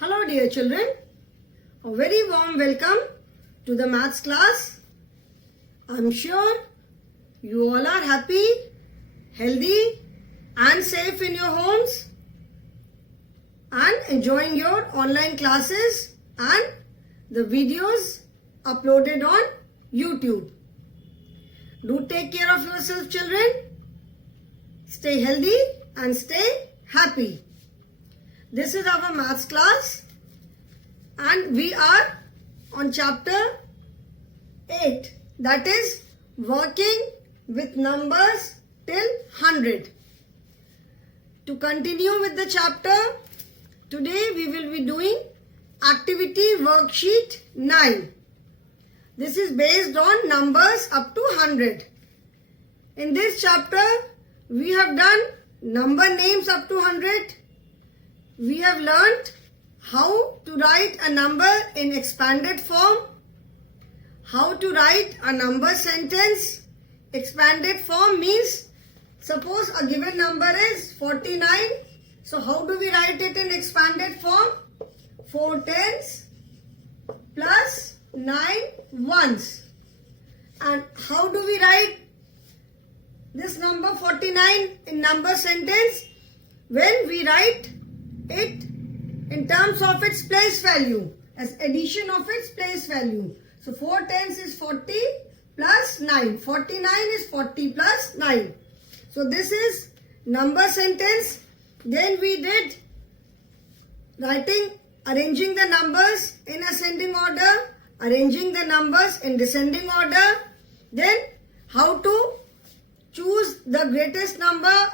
Hello dear children, a very warm welcome to the maths class. I'm sure you all are happy, healthy and safe in your homes and enjoying your online classes and the videos uploaded on YouTube. Do take care of yourself children, stay healthy and stay happy. This is our maths class and we are on chapter 8, that is working with numbers till 100. To continue with the chapter, today we will be doing activity worksheet 9. This is based on numbers up to 100. In this chapter, we have done number names up to 100. We have learnt how to write a number in expanded form, how to write a number sentence. Expanded form means, suppose a given number is 49. So how do we write it in expanded form? 4 tens plus 9 ones. And how do we write this number 49 in number sentence? When we write it in terms of its place value, as addition of its place value. So 4 tens is 40 plus 9. 49 is 40 plus 9. So this is number sentence. Then we did arranging the numbers in ascending order, arranging the numbers in descending order. Then how to choose the greatest number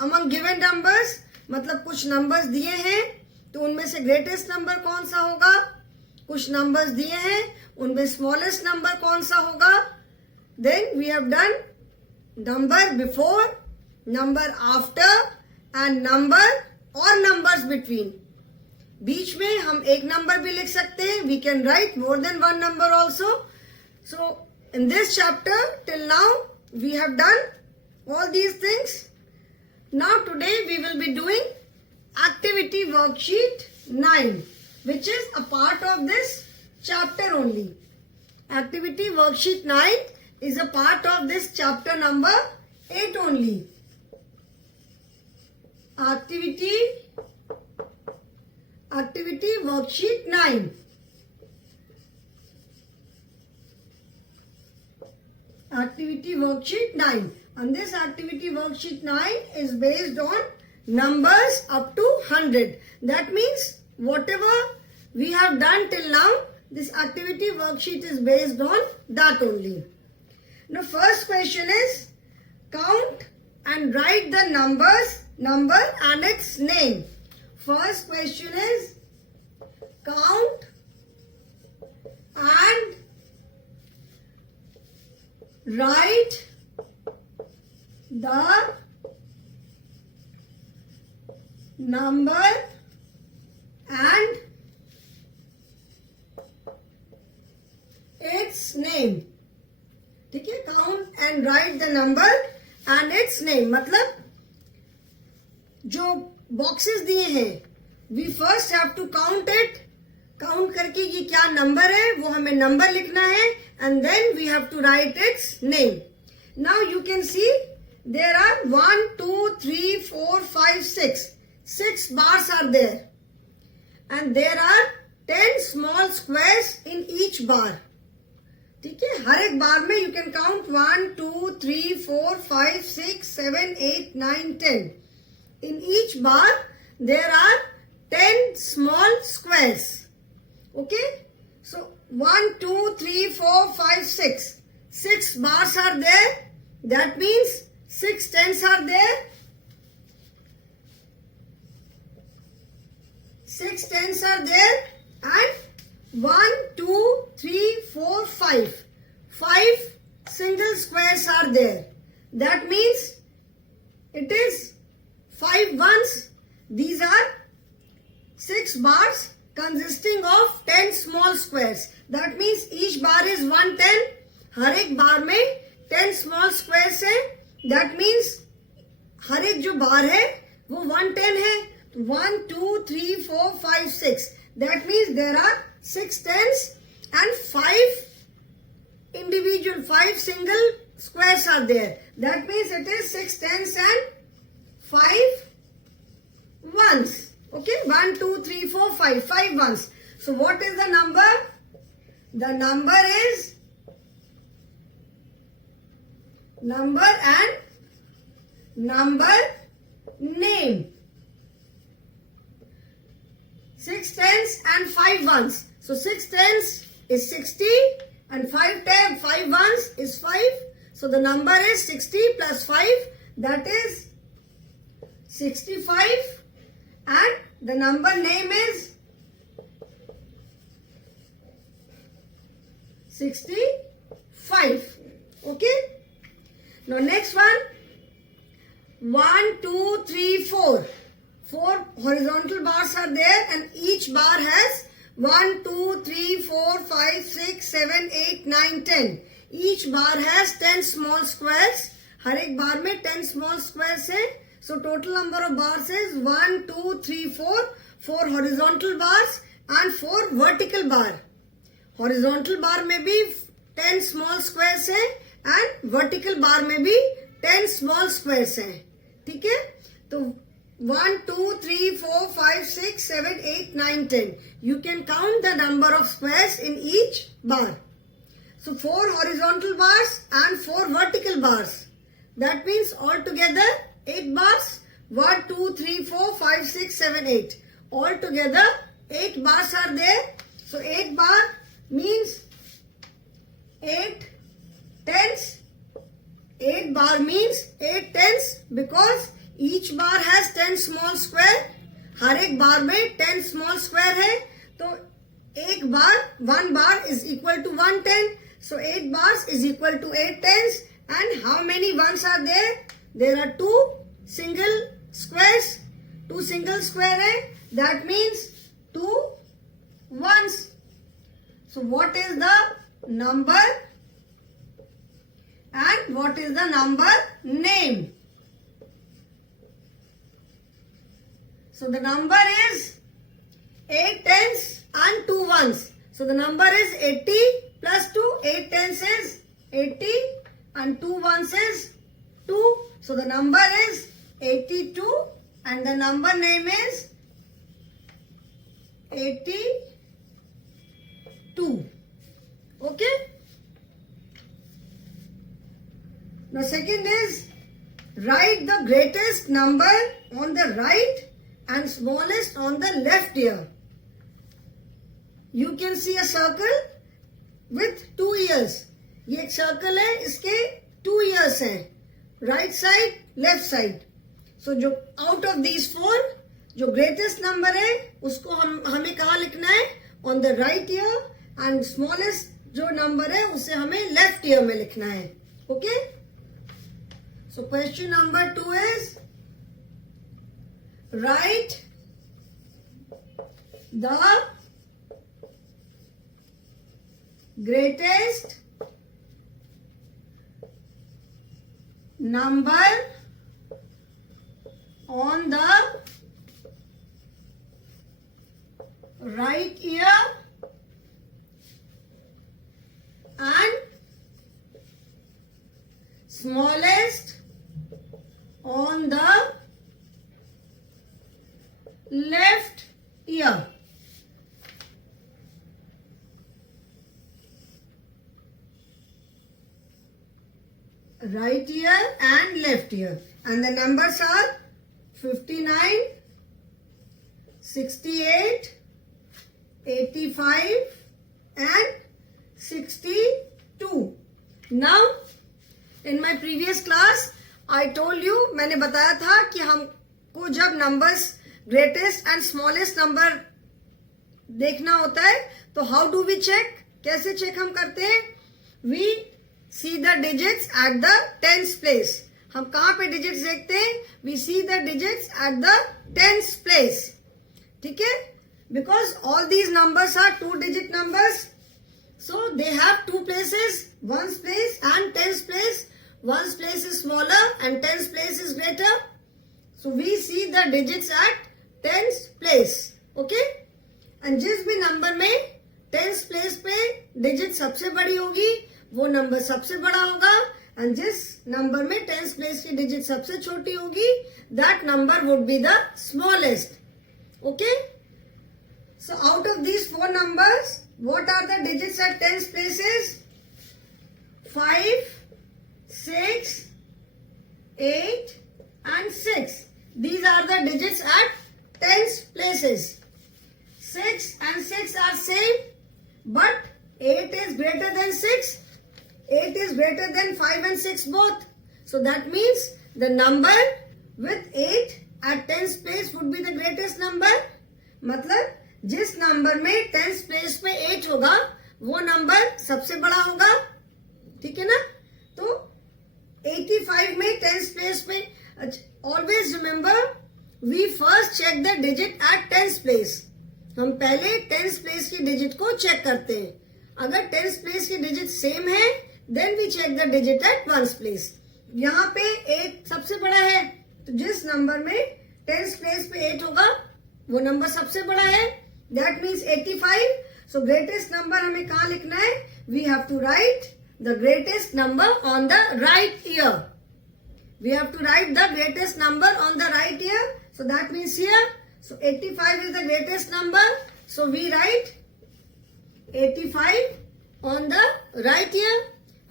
among given numbers. मतलब कुछ numbers दिए हैं तो उनमें से greatest number कौन सा होगा, कुछ नंबर्स दिए हैं उनमें स्मॉलेस्ट नंबर कौन सा होगा. Then we have done number before, number after and number और नंबर्स बिटवीन. बीच में हम एक नंबर भी लिख सकते हैं. We can write more than one number also. So in this chapter till now we have done all these things. Now today we will be doing activity worksheet 9, which is a part of this chapter only. Activity worksheet 9 is a part of this chapter number 8 only. Activity worksheet 9. Activity worksheet 9. And this activity worksheet 9 is based on numbers up to 100. That means whatever we have done till now, this activity worksheet is based on that only. Now first question is count and write the number and its name. First question is count and write the number and its name. ठीक है, count and write the number and its name. मतलब जो boxes दिए हैं, we first have to count it. Count करके ये क्या number है वो हमें नंबर लिखना है, and then we have to write its name. Now you can see there are 1, 2, 3, 4, 5, 6. 6 bars are there. And there are 10 small squares in each bar. ठीक है, हर एक बार में you can count 1, 2, 3, 4, 5, 6, 7, 8, 9, 10. In each bar there are 10 small squares. Okay? So 1, 2, 3, 4, 5, 6. 6 bars are there. That means 6 tens are there. 6 tens are there. And 1, 2, 3, 4, 5. 5 single squares are there. That means it is 5 ones. These are 6 bars consisting of 10 small squares. That means each bar is 1 10. हर एक बार में 10 small squares है. That means हर एक जो बार है वो 110 है. 1, 2, 3, 4, 5, 6. That means there are 6 tens and 5 individual, 5 single squares are there. That means it is 6 tens and 5 ones. Okay, 1, 2, 3, 4, 5. 5 ones. So what is the number? The number is number and number name. 6 tens and 5 ones. So 6 tens is 60 and 5 ones is 5. So the number is 60 plus 5, that is 65, and the number name is 65. Okay. Now next one. 1, 2, 3, 4. 4 horizontal bars are there and each bar has 1, 2, 3, 4, 5, 6, 7, 8, 9, 10. Each bar has 10 small squares. हर एक बार में 10 small squares है. So total number of bars is 1, 2, 3, 4. 4 horizontal bars and 4 vertical bar. Horizontal bar में भी 10 small squares है and vertical bar में भी 10 small squares हैं. ठीक है? तो 1, 2, 3, 4, 5, 6, 7, 8, 9, 10. You can count the number of squares in each bar. So 4 horizontal bars and 4 vertical bars. That means altogether 8 bars. 1, 2, 3, 4, 5, 6, 7, 8. Altogether 8 bars are there. So 8 bar means 8 tens. 8 bar means 8 tens because each bar has 10 small square. हर एक बार में 10 small square है. तो एक बार 1 bar is equal to 1 10. So 8 bars is equal to 8 tens. And how many ones are there? There are 2 single squares. 2 single square है. That means 2 ones. So what is the number and what is the number name? So the number is 8 tens and 2 ones. So the number is 80 plus 2. 8 tens is 80 and 2 ones is 2. So the number is 82 and the number name is 82. Okay. Now second is write the greatest number on the right and smallest on the left ear. You can see a circle with 2 ears. ये एक circle है, इसके 2 ears हैं, right side left side. सो जो out of these 4 जो greatest number है उसको हमें कहाँ लिखना है? On the right year. And smallest जो नंबर है उसे हमें लेफ्ट ईयर में लिखना है. Okay. So question number 2 is right the greatest number on the right ear and smallest on the left ear. Right ear and left ear. And the numbers are 59, 68, 85 and 62. Now, in my previous class, I told you, मैंने बताया था कि हमको जब numbers greatest and smallest number देखना होता है तो how do we check? कैसे check हम करते हैं? We see the digits at the tens place. हम कहाँ पे digits देखते हैं? We see the digits at the tens place. ठीक है? Because all these numbers are 2-digit numbers, so they have 2 places, 1's place and 10's place. 1's place is smaller and 10's place is greater. So we see the digits at 10's place. Okay? And जिस भी number में tens place पे digit सबसे बड़ी होगी वो number सबसे बड़ा होगा, एंड जिस नंबर में टेंस प्लेस की डिजिट सबसे छोटी होगी that number would be the smallest. Okay, so out of these four numbers what are the digits at tens places? 5, 6, 8 and 6. These are the digits at tens places. 6 and 6 are same, but 8 is greater than 6. 8 is greater than 5 and 6 both. So that means the number with 8 at tens place would be the greatest number. मतलब जिस number में tens place पे 8 होगा वो number सबसे बड़ा होगा. ठीक है ना? तो 85 में टेंस प्लेस पे always remember we first check the digit at tens place. हम पहले टेंस प्लेस की डिजिट को चेक करते हैं. अगर टेंस प्लेस की डिजिट सेम है then we check the digit at ones place. यहाँ पे 8 सबसे बड़ा है तो जिस नंबर में टेंस प्लेस पे 8 होगा वो नंबर सबसे बड़ा है. That means 85. So greatest number हमें कहाँ लिखना है? We have to write the greatest number on the right ear. We have to write the greatest number on the right ear. So that means here, so 85 is the greatest number. So we write 85 on the right ear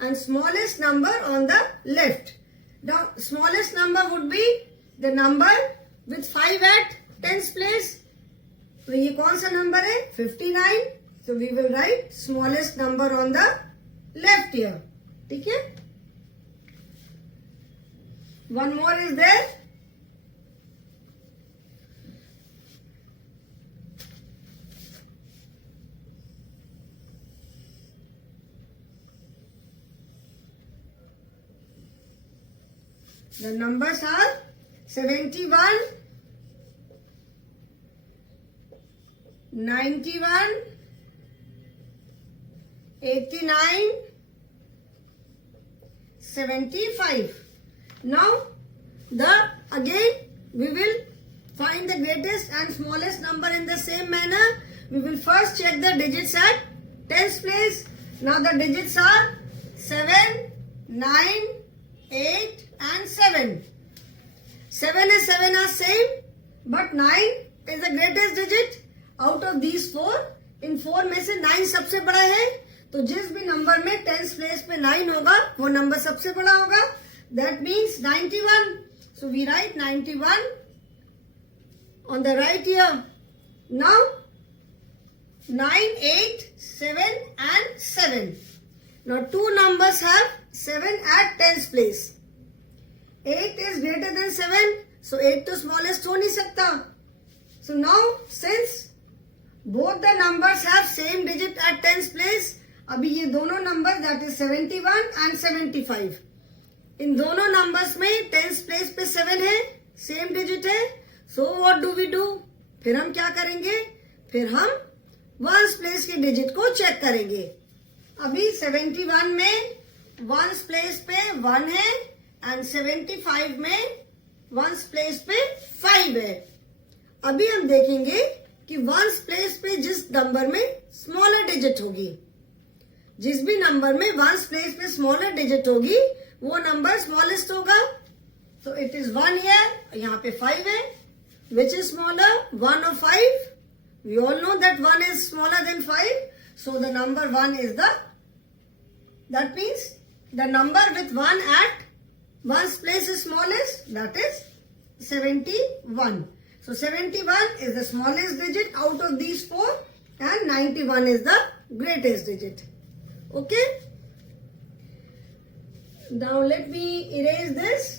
and smallest number on the left. Now smallest number would be the number with 5 at tens place. तो ये कौन सा number है? 59. So we will write smallest number on the left ear. ठीक है? One more is there. The numbers are 71, 91, 89, 75. Now again we will find the greatest and smallest number in the same manner. We will first check the digits at tens place. Now the digits are 7, 9, 8 and 7. 7 and 7 are same, but 9 is the greatest digit. Out of these 4, इन 4 में से 9 सबसे बड़ा है. तो जिस भी number में tens place पे 9 होगा वो नंबर सबसे बड़ा होगा. That means 91. So we write 91 on the right ear. Now 9, 8, 7 and 7. Now 2 numbers have 7 at tens place. 8 is greater than 7. So 8 तो smallest हो नहीं सकता. So now since both the numbers have same digit at tens place, अभी ये दोनों number that is 71 and 75. इन दोनों numbers में tens place पे 7 है, सेम डिजिट है. So what do we do? फिर हम क्या करेंगे? फिर हम वंस प्लेस की डिजिट को चेक करेंगे. अभी 71 में वंस प्लेस पे 1 है एंड 75 में वंस प्लेस पे 5 है. अभी हम देखेंगे कि वंस प्लेस पे जिस नंबर में स्मॉलर डिजिट होगी, जिस भी नंबर में वंस प्लेस पे स्मॉलर डिजिट होगी वो नंबर स्मॉलेस्ट होगा. तो इट इज 1 हियर, यहाँ पे 5 है. विच इज स्मॉलर, 1 और 5? We all know that 1 is smaller than 5. So the number 1 is that means the number with 1 at ones place is smallest, that is 71. So 71 is the smallest digit out of these 4 and 91 is the greatest digit. Okay? Now let me erase this.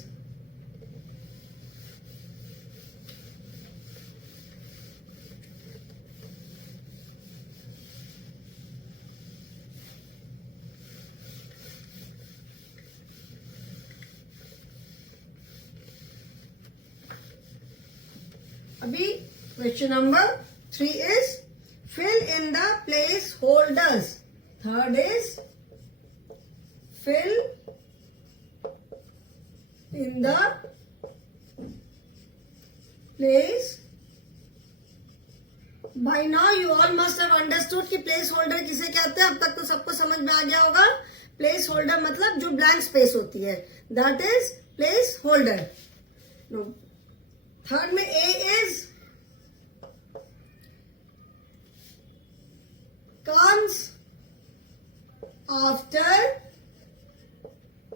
अभी question number 3 is fill in the placeholders. Third is fill in the place by now you all must have understood कि place holder किसे कहते हैं. अब तक तो सबको समझ में आ गया होगा. प्लेस होल्डर मतलब जो ब्लैंक स्पेस होती है, that is place holder. Third में ए is comes after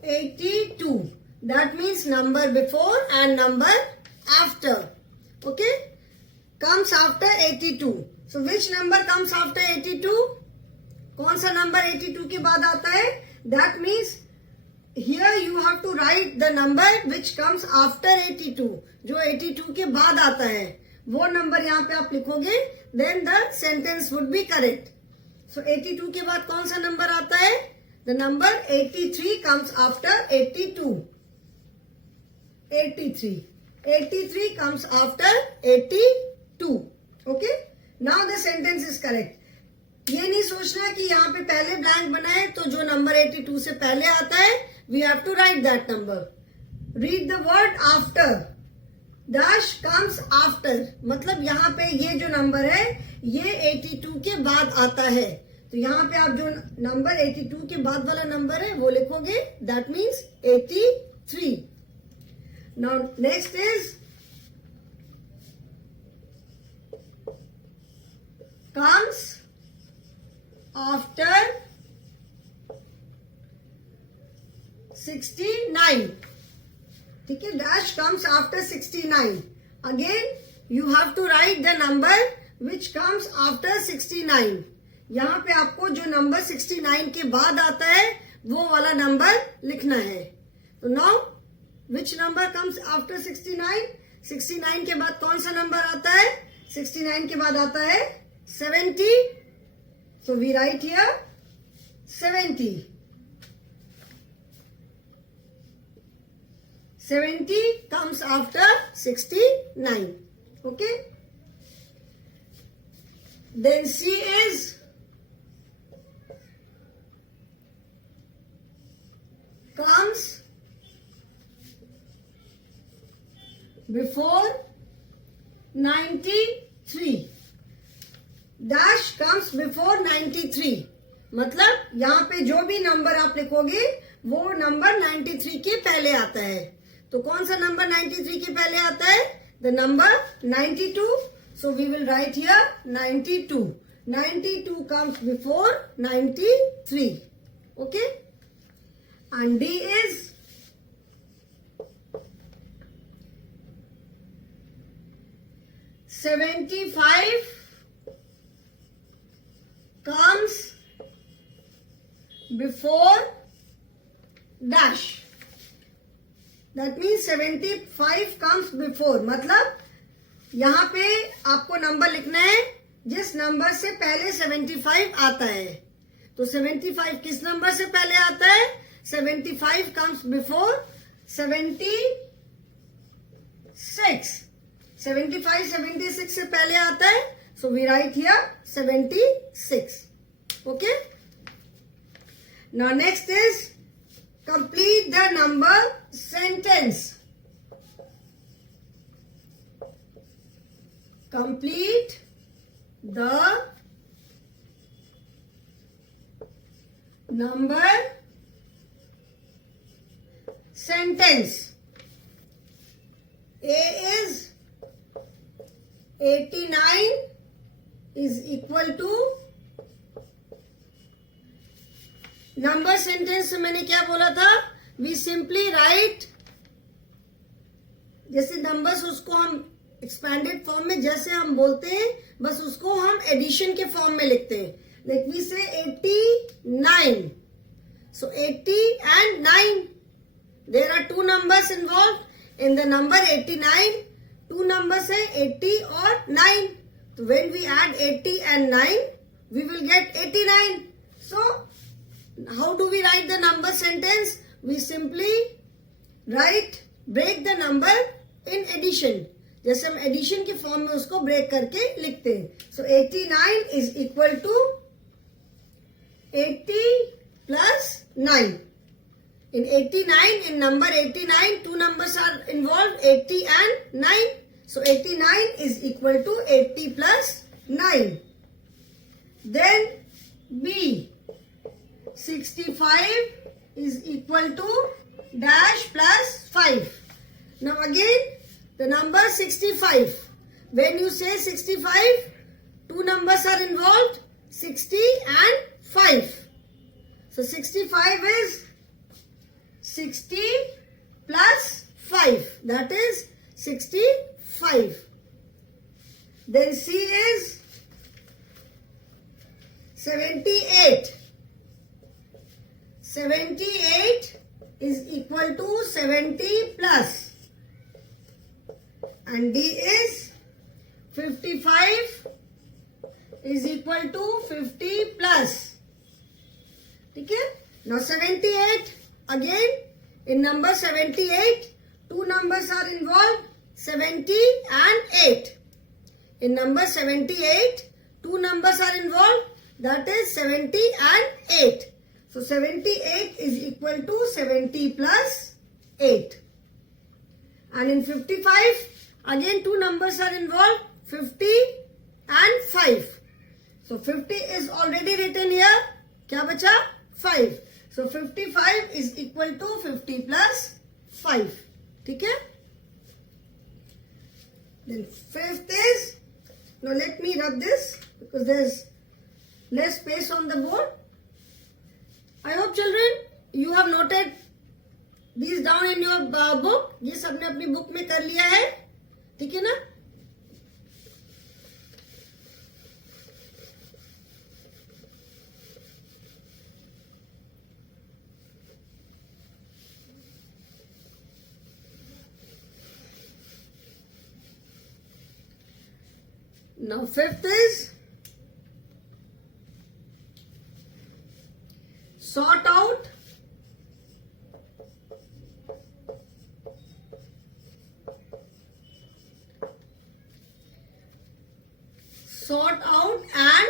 82. That means number before and number after. Okay? Comes after 82. So which number comes after 82? कौन सा number 82 के बाद आता है? That means here you have to write the number which comes after 82. जो 82 के बाद आता है वो नंबर यहाँ पे आप लिखोगे. Then the sentence would be correct. So 82 के बाद कौन सा नंबर आता है? The number 83 comes after 82. 83 comes after 82. Okay? Now the sentence is correct. ये नहीं सोचना कि यहाँ पे पहले ब्लैंक बना है तो जो नंबर 82 से पहले आता है we have to write that number. Read the word after. Dash comes after. मतलब यहाँ पे ये जो नंबर है ये 82 के बाद आता है. तो यहाँ पे आप जो नंबर 82 के बाद वाला नंबर है वो लिखोगे. That means 83. Now next is comes after 69. ठीक है. Dash comes after 69. Again you have to write the number which comes after 69. यहाँ पे आपको जो नंबर 69 के बाद आता है वो वाला नंबर लिखना है. तो now which number comes after 69? 69 के बाद कौन सा नंबर आता है? 69 के बाद आता है 70. So we write here 70. 70 comes after 69. Okay? Then C is comes before 93. Dash comes before 93. मतलब यहाँ पे जो भी नंबर आप लिखोगे वो नंबर 93 के पहले आता है. तो कौन सा नंबर 93 के पहले आता है? The number 92. So we will write here 92. 92 comes before 93. Okay? And D is $75 comes before dash. That means 75 comes before. मतलब यहाँ पे आपको नंबर लिखना है जिस नंबर से पहले 75 आता है. तो 75 किस नंबर से पहले आता है? 75 comes before 76. 75 76 से पहले आता है. So we write here 76. Okay? Now next is complete the number sentence. Complete the number sentence. A is 89 is equal to number sentence से मैंने क्या बोला था? वी सिंपली राइट, जैसे नंबर्स उसको हम एक्सपैंडेड फॉर्म में जैसे हम बोलते हैं बस उसको हम एडिशन के फॉर्म में लिखते हैं. Like we say 89. So 80 and 9. There are two numbers involve in the number 89. Two numbers है 80 और 9. तो when we add 80 and 9 we will get 89. So how do we write the number sentence? We simply break the number in addition. जैसे हम addition के form में उसको break करके लिखते हैं. So 89 is equal to 80 plus 9. In 89, in number 89, two numbers are involved, 80 and 9. So 89 is equal to 80 plus 9. Then B, 65 is equal to dash plus 5. Now again, the number 65. When you say 65, two numbers are involved, 60 and 5. So 65 is 60 plus 5. That is 65. Then C is 78. 78 is equal to 70 plus. And D is 55 is equal to 50 plus. Okay? Now 78, again in number 78, two numbers are involved, 70 and 8. In number 78, two numbers are involved, that is 70 and 8. So 78 is equal to 70 plus 8. And in 55, again two numbers are involved, 50 and 5. So 50 is already written here. क्या बचा? 5. So 55 is equal to 50 plus 5. ठीक है? Then fifth is, now let me rub this because there is less space on the board. I hope children you have noted these down in your book. ये सबने अपनी book में कर लिया है. ठीक है ना? Now fifth is sort out and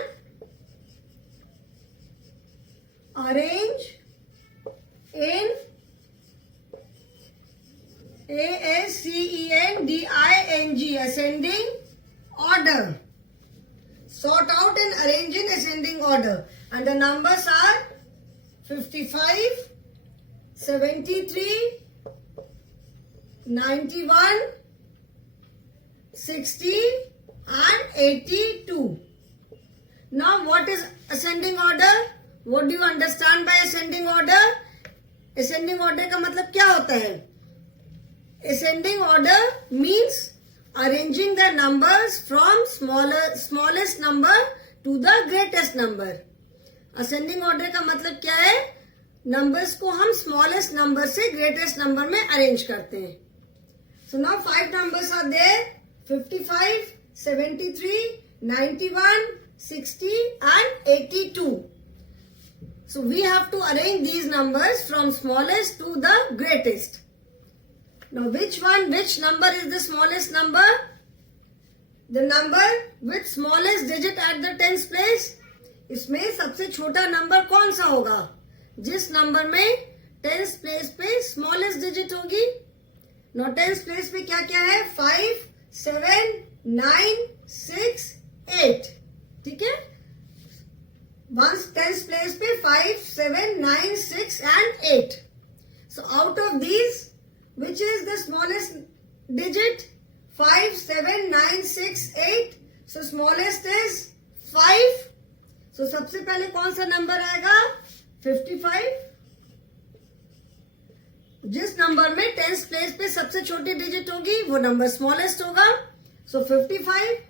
arrange in ASCENDING ascending order. Sort out and arrange in ascending order. And the numbers are 55, 73, 91, 60 and 82. Now what is ascending order? What do you understand by ascending order? Ascending order का मतलब क्या होता है? Ascending order means arranging the numbers from smallest number to the greatest number. Ascending order का मतलब क्या है? Numbers को हम smallest number से greatest number में arrange करते हैं. So now 5 numbers are there: 55, 73, 91, 60 and 82. So we have to arrange these numbers from smallest to the greatest. Now which number is the smallest number? The number with smallest digit at the tens place. इसमें सबसे छोटा number कौन सा होगा? जिस number में tens place पे smallest digit होगी. Now टेंस प्लेस पे क्या क्या है? 5, 7, 9, 6, 8. ठीक है? Once tens place पे 5, 7, 9, 6 and 8. So out of these, which is the smallest digit? 5, 7, 9, 6, 8. So smallest is 5. So सबसे पहले कौन सा नंबर आएगा? 55. जिस नंबर में टेंस प्लेस पे सबसे छोटी डिजिट होगी वो नंबर स्मॉलेस्ट होगा. So 55.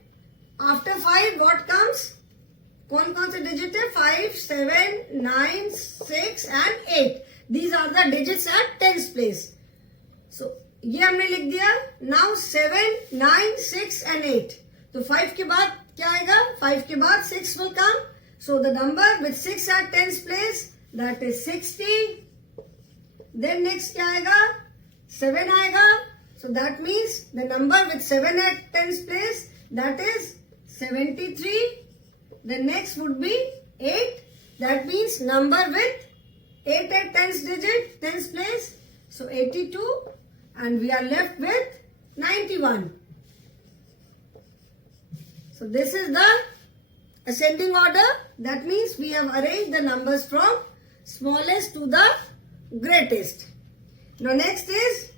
After 5 what comes? कौन कौन से डिजिट है? 5, 7, 9, 6 and 8. These are the digits at tens place. So ये हमने लिख दिया. Now 7, 9, 6 and 8. तो 5 के बाद क्या आएगा? 5 के बाद 6 will come. So the number with 6 at tens place, that is 60. Then next क्या आएगा? 7 आएगा. So that means the number with 7 at tens place, that is 73. The next would be 8. That means number with 8 at tens place. So 82. And we are left with 91. So this is the ascending order. That means we have arranged the numbers from smallest to the greatest. Now next is,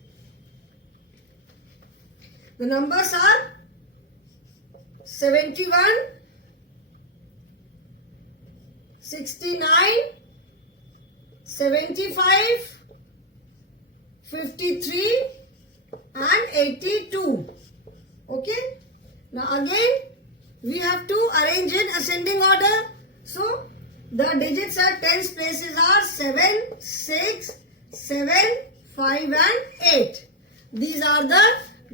the numbers are 71, 69, 75, 53 and 82. Okay. Now again we have to arrange in ascending order. So the digits at tens places are 7, 6, 7, 5 and 8. These are the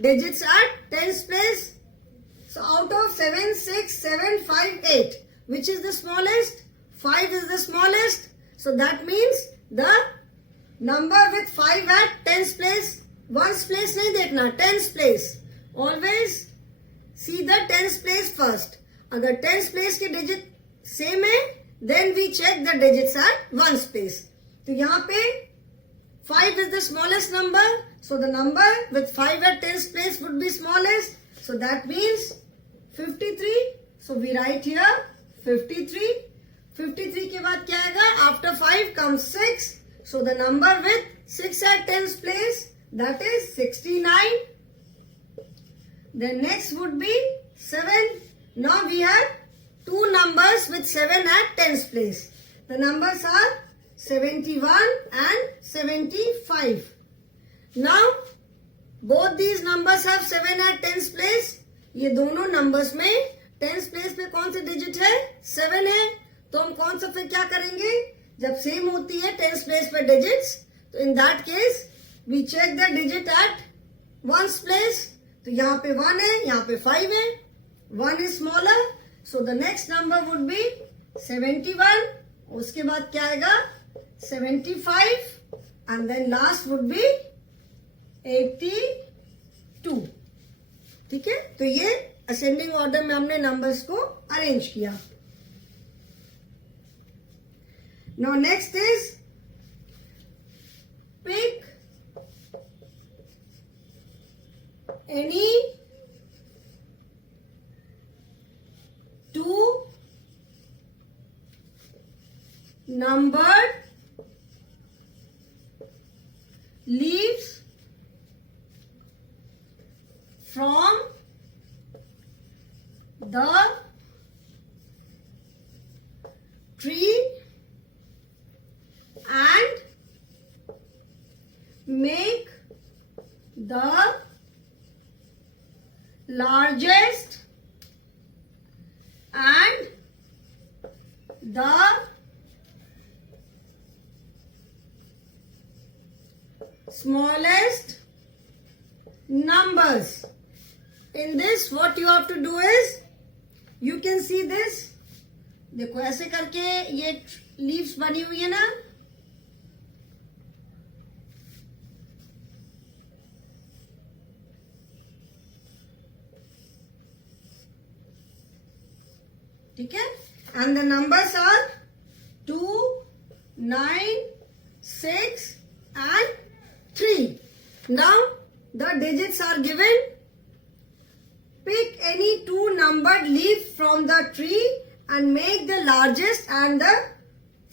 digits at tens place. So out of 7, 6, 7, 5, 8, which is the smallest? 5 is the smallest. So that means the number with 5 at tens place, ones place nahi dekhna, tens place. Always see the tens place first. Agar tens place के digit same है, then we check the digits at ones place. तो यहाँ पे 5 is the smallest number. So the number with 5 at tens place would be smallest. So that means 53. So we write here 53. 53 के बाद क्या आएगा? After 5 comes 6. So the number with 6 at tens place, that is 69. Then next would be 7. Now we have two numbers with 7 at tens place. The numbers are 71 and 75. Now both these numbers have 7 at tens place. ये दोनों numbers में tens place पे कौन से digit है? 7 है. तो हम कौन सा फिर क्या करेंगे? जब सेम होती है tens place पे digits, तो in that case we check the digit at ones place. तो यहाँ पे 1 है, यहाँ पे 5 है. 1 is smaller. So the next number would be 71. उसके बाद क्या आएगा? 75. And then last would be 82. ठीक है? तो ये ascending order में हमने numbers को arrange किया. Now next is, pick any two numbered leaves from the tree and make the largest and the smallest numbers. In this, what you have to do is, you can see this. देखो ऐसे करके ये leaves बनी हुई है ना. ठीक है? And the numbers are 2, 9, 6 and 3. Now the digits are given. Pick any two numbered leaves from the tree and make the largest and the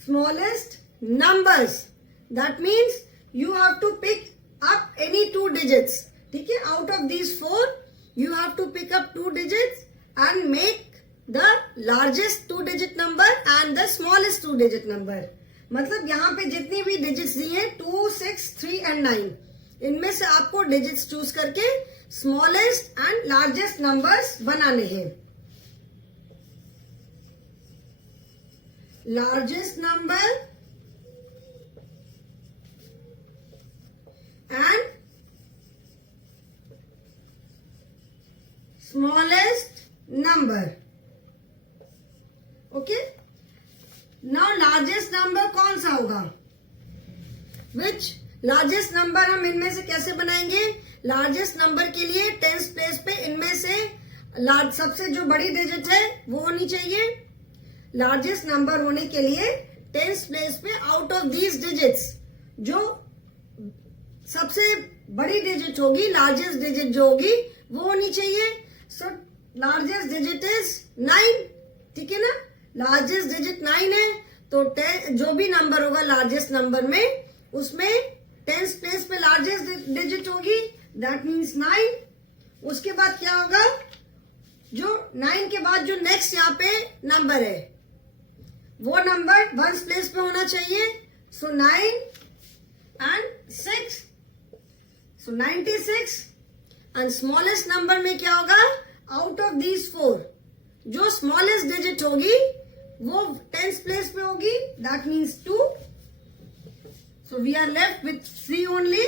smallest numbers. That means you have to pick up any two digits. ठीक है? Out of these 4, you have to pick up 2 digits and make the largest 2-digit number and the smallest 2-digit number. मतलब यहाँ पे जितनी भी digits दी हैं 2, 6, 3 and 9, इनमें से आपको digits choose करके smallest and largest numbers बनाने हैं. Largest number and smallest number. Okay. Now largest number कौन सा होगा? विच लार्जेस्ट नंबर हम इनमें से कैसे बनाएंगे? लार्जेस्ट नंबर के लिए टेंस प्लेस पे इनमें से सबसे जो बड़ी डिजिट है वो होनी चाहिए. लार्जेस्ट नंबर होने के लिए टेंस प्लेस पे आउट ऑफ दीज डिजिट्स जो सबसे बड़ी डिजिट होगी, लार्जेस्ट डिजिट जो होगी वो होनी चाहिए. So largest digit is 9. ठीक है ना. लार्जेस्ट डिजिट 9 है, तो जो भी नंबर होगा लार्जेस्ट नंबर में, उसमें 10th प्लेस पे लार्जेस्ट डिजिट होगी, दैट मीन्स 9. उसके बाद क्या होगा, जो 9 के बाद जो नेक्स्ट यहाँ पे नंबर है वो नंबर 1st प्लेस पे होना चाहिए. सो 9 and 6, so 96. And smallest number में क्या होगा, आउट ऑफ दीज 4 जो स्मॉलेस्ट डिजिट होगी वो 10th प्लेस पे होगी, that means 2. So we are left with 3 only.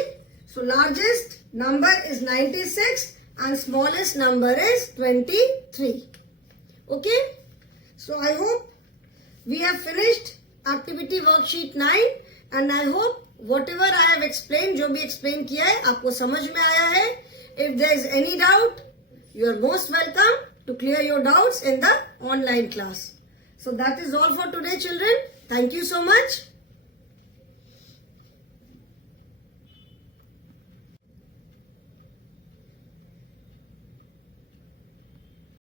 So largest number is 96 and smallest number is 23. Okay, so I hope we have finished activity worksheet 9 and I hope whatever I have explained, जो भी explain किया है आपको समझ में आया है. If there is any doubt, you are most welcome to clear your doubts in the online class. So that is all for today, children. Thank you so much.